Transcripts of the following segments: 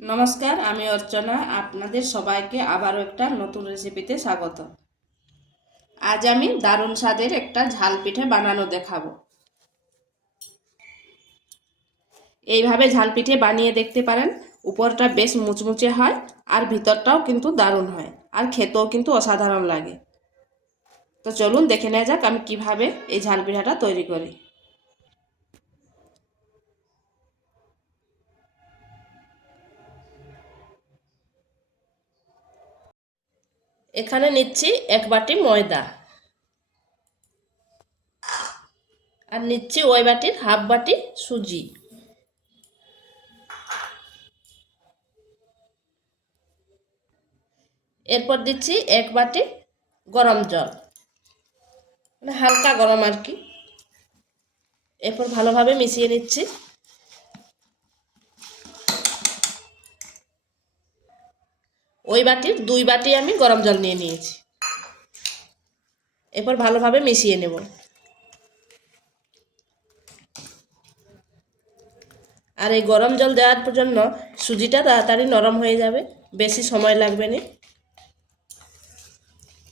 নমস্কার, আমি অর্চনা। আপনাদের সবাইকে আবারও একটা নতুন রেসিপিতে স্বাগত। আজ আমি দারুণ স্বাদের একটা ঝাল পিঠে বানানো দেখাবো। এইভাবে ঝাল পিঠে বানিয়ে দেখতে পারেন, উপরটা বেশ মুচমুচে হয় আর ভিতরটাও কিন্তু দারুণ হয় আর খেতেও কিন্তু অসাধারণ লাগে। তো চলুন দেখে নেওয়া যাক আমি কীভাবে এই ঝাল পিঠাটা তৈরি করি। এখানে নিচ্ছি এক বাটি ময়দা। আর নিচ্ছি ওই বাটির হাফ বাটি সুজি। এরপর দিচ্ছি এক বাটি গরম জল। মানে হালকা গরম আর কি। এরপর ভালোভাবে মিশিয়ে নিচ্ছি। ওই বাটির দুই বাটি আমি গরম জল নিয়ে নিয়েছি। এরপর ভালোভাবে মিশিয়ে নেব। আর এই গরম জল দেওয়ার জন্য সুজিটা তাড়াতাড়ি নরম হয়ে যাবে, বেশি সময় লাগবে না।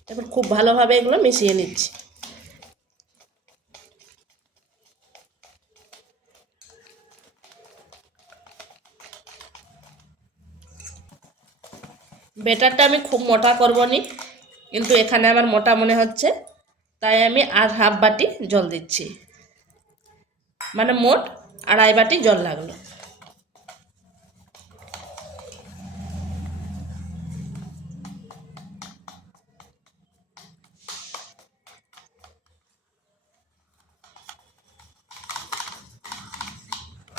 এরপর খুব ভালোভাবে এগুলো মিশিয়ে নিচ্ছি। বেটারটা আমি খুব মোটা করব নি কিন্তু এখানে আমার মোটা মনে হচ্ছে, তাই আমি আর হাফ বাটি জল দিচ্ছি। মানে মোট আড়াই বাটি জল লাগল।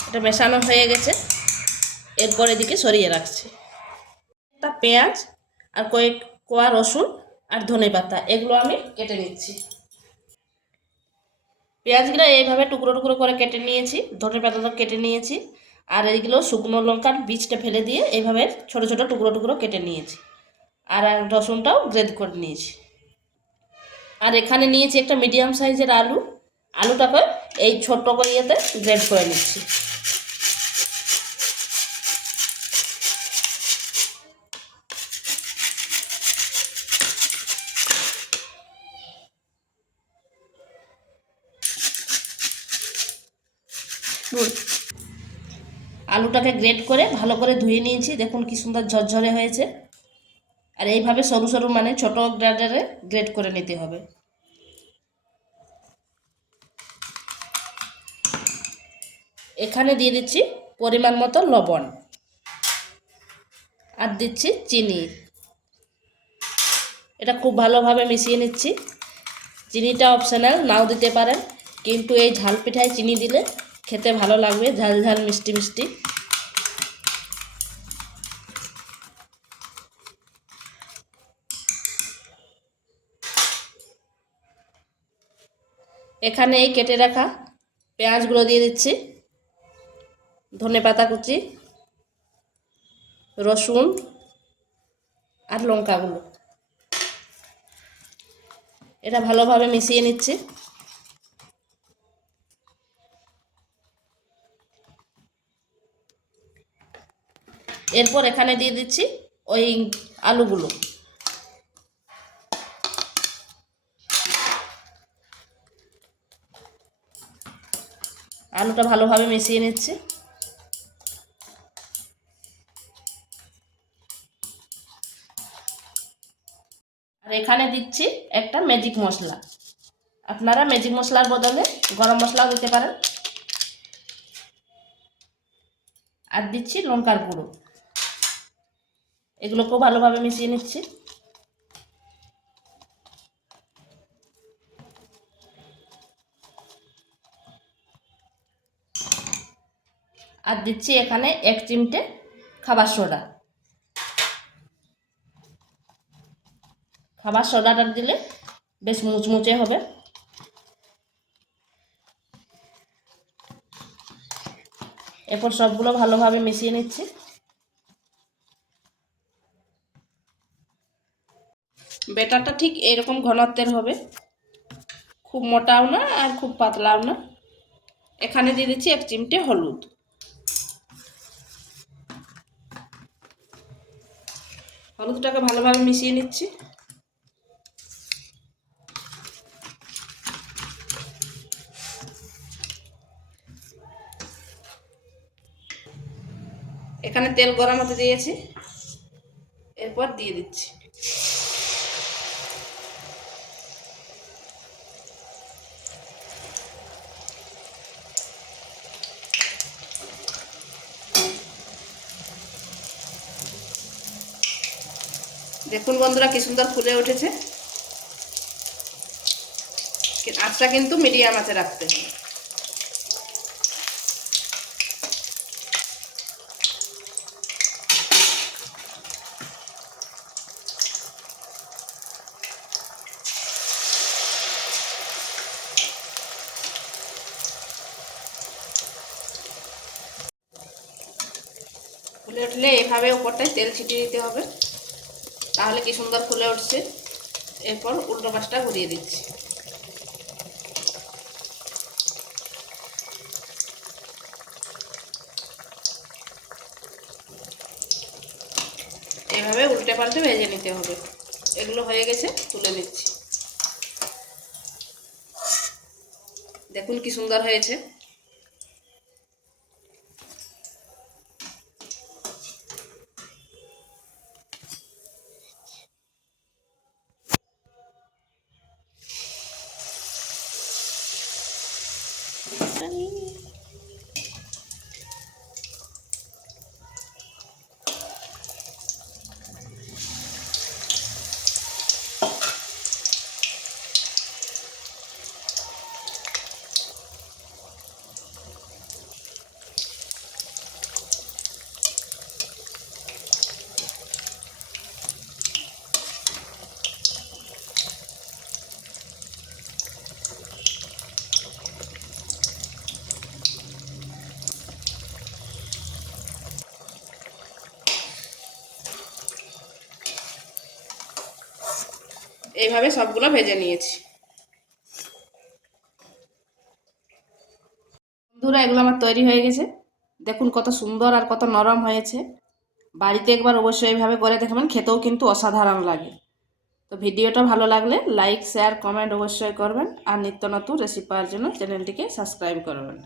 এটা মেশানো হয়ে গেছে, এরপর এদিকে সরিয়ে রাখছি। পেঁয়াজ আর কয়েক কোয়া রসুন আর ধনে পাতা, এগুলো আমি কেটে নিচ্ছি। পেঁয়াজগুলো এইভাবে টুকরো টুকরো করে কেটে নিয়েছি, ধনে পাতাটা কেটে নিয়েছি, আর এইগুলো শুকনো লঙ্কার বীজটা ফেলে দিয়ে এইভাবে ছোট ছোট টুকরো টুকরো কেটে নিয়েছি, আর রসুনটাও গ্রেড করে নিয়েছি। আর এখানে নিয়েছি একটা মিডিয়াম সাইজের আলু, আলুটাকে এই ছোট্ট করে ইয়েতে গ্রেড করে নিচ্ছি। আলুটাকে গ্রেট করে ভালো করে ধুয়ে নিয়েছি। দেখুন কি সুন্দর ঝরঝরে হয়েছে। আর এইভাবে সরু সরু মানে ছোট গ্রাডারে গ্রেট করে নিতে হবে। এখানে দিয়ে দিচ্ছি পরিমাণ মতো লবণ। আর দিচ্ছি চিনি। এটা খুব ভালোভাবে মিশিয়ে নিচ্ছি। চিনিটা অপশনাল নাও দিতে পারেন। কিন্তু এই ঝাল পিঠায় চিনি দিলে খেতে ভালো লাগবে, ঝাল ঝাল, মিষ্টি মিষ্টি। এখানে এই কেটে রাখা পেঁয়াজগুলো দিয়ে দিচ্ছি, ধনে পাতা কুচি, রসুন আর লঙ্কাগুলো। এটা ভালোভাবে মিশিয়ে নিচ্ছি। এরপর এখানে দিয়ে দিচ্ছি ওই আলুগুলো। আলুটা ভালোভাবে মিশিয়ে নিচ্ছি। আর এখানে দিচ্ছি একটা ম্যাজিক মশলা। আপনারা ম্যাজিক মশলার বদলে গরম মশলাও দিতে পারেন। আর দিচ্ছি লঙ্কার গুঁড়ো। এগুলোকেও ভালোভাবে মিশিয়ে নিচ্ছি। আর দিচ্ছি এখানে এক চিমটে খাবার সোডা। খাবার সোডাটা দিলে বেশ মুচমুচে হবে। এরপর সবগুলো ভালোভাবে মিশিয়ে নিচ্ছি। বেটারটা ঠিক এরকম ঘনত্বের হবে। খুব মোটাও না আর খুব পাতলাও না। এখানে দিয়ে দিচ্ছি এক চিমটে হলুদ। হলুদটাকে ভালোভাবে মিশিয়ে নিচ্ছি। এখানে তেল গরম হতে দিয়েছি। এরপর দিয়ে দিচ্ছি। দেখুন বন্ধুরা কি সুন্দর ফুলে উঠেছে। আঁচটা কিন্তু মিডিয়াম আঁচে রাখতে হবে। ফুলে উঠলে এভাবে ওপরটায় তেল ছিটিয়ে দিতে হবে। তাহলে কি সুন্দর ফুলে উঠছে? এরপর উল্টো পাশটা ঘুরিয়ে দিচ্ছি। এভাবে উল্টে পাল্টে ভেজে নিতে হবে। এগুলো হয়ে গেছে, তুলে নিচ্ছি। দেখুন কি সুন্দর হয়েছে। এইভাবে সবগুলো ভেজে নিয়েছি। বন্ধুরা, এগুলো আমার তৈরি হয়ে গেছে। দেখুন কত সুন্দর আর কত নরম হয়েছে। বাড়িতে একবার অবশ্যই এইভাবে করে দেখবেন, খেতেও কিন্তু অসাধারণ লাগে। তো ভিডিওটা ভালো লাগলে লাইক, শেয়ার, কমেন্ট অবশ্যই করবেন। আর নিত্য নতুন রেসিপি পাওয়ার জন্য চ্যানেলটিকে সাবস্ক্রাইব করবেন।